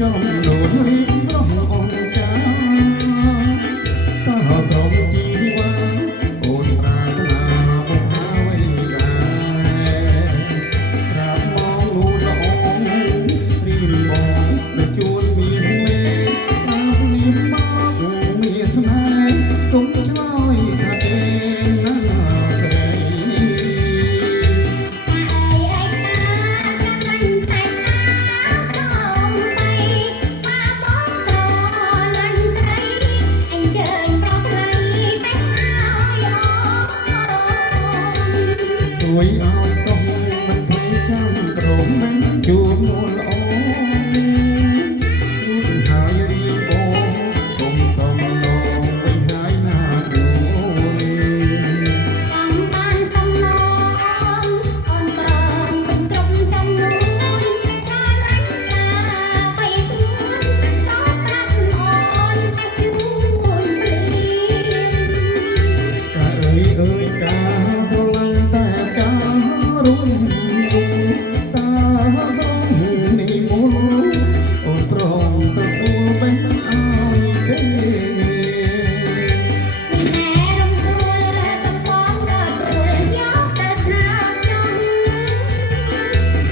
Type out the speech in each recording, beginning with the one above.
ចំនួនរៀងស្រស់អង្គចាតើស្រមជីវ៉ាអូនប្រាថ្នាមកហើយដែរក្រាបមកនូនល្អរៀនបងដែលជួនមានមេតាមលៀមមកមានស្នេហ៍ទុំឆ្លើយថាទេណាស្រីជួយឲ្យសុខមិនធ្វើចាំប្រមនឹងជួបនួនល្អជួបហើយរៀងបងគុំសំណងវិញហើយណាជួនតាមបានសំណងអូនប្រងមិនត្រឹមចំនួនតាមអញកាបៃទួនតោះប្រាប់អូនជួនព្រីកាអើយកាស្រឡាញ់តែរួនតាសំនេះមុនអូនប្រងទទួលបេះឲ្យទេណែរំដួលកំពងដល់រួលយកទៅស្នាចំ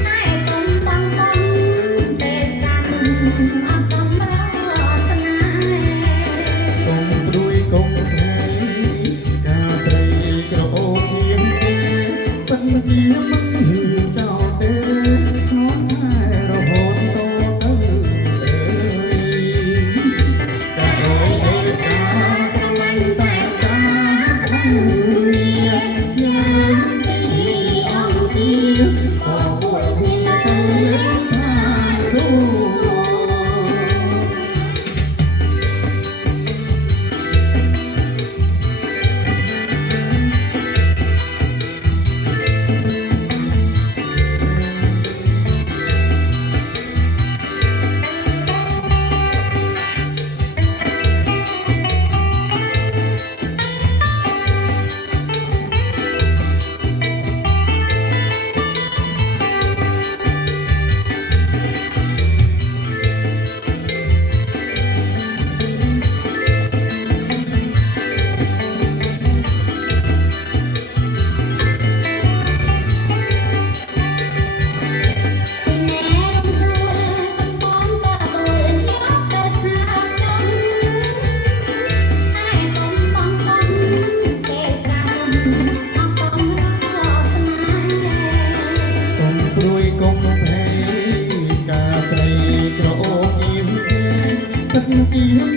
តែកុំបងបងទេកម្មអត់សម្រាប់ស្នេហ៍កុំព្រួយកុំថៃការស្រីក្រអូបជាងទេពិតជាមិនចោលទេក្នុងខែរហូតតទៅកាអើយការស្រឡាញ់តែការគ្នាយើងទីអង្គទីអរគុណគ្នាទៅថាទូ ជា